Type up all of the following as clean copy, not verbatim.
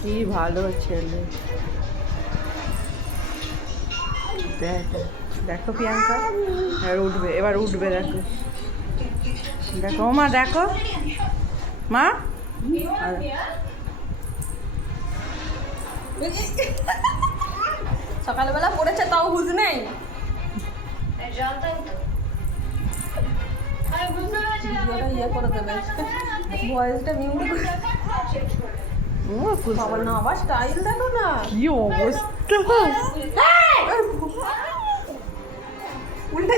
কি ভালো ছেলে। দেখো প্রিয়াঙ্কা, এবার উঠবে দেখো। দেখো মা, দেখো মা। সকালবেলা পড়েছে তাও হুঁশ নেই। ইয়ে করে দেবে, ভয়েসটা মিউট করে। বাবা না, আবার স্টাইল দেখো না, কি অবস্থা। উল্টে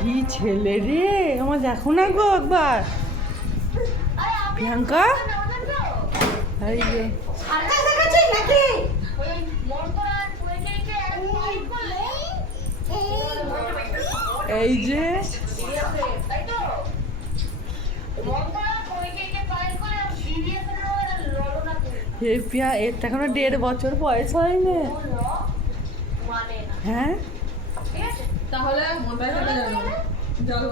কি ছেলে রে আমার, দেখো না গো একবার প্রিয়াঙ্কা। এই যে এই যে প্রিয়া, এর তো এখনো 1.5 বছর বয়স হয়নি। হ্যাঁ তাহলে মোবাইল থেকে জানো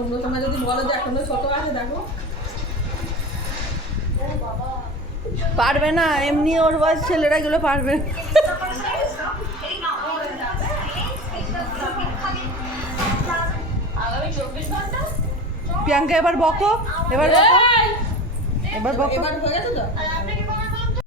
অন্য সময় যদি বলো যে এখনো ছোট আছে, দেখো পারবে না, এমনি ওর বয়স ছেলেরা গুলো পারবে। প্রিয়াঙ্কা এবার বকো, এবার বকো, এবার বকো। এবার হয়ে গেছে তো।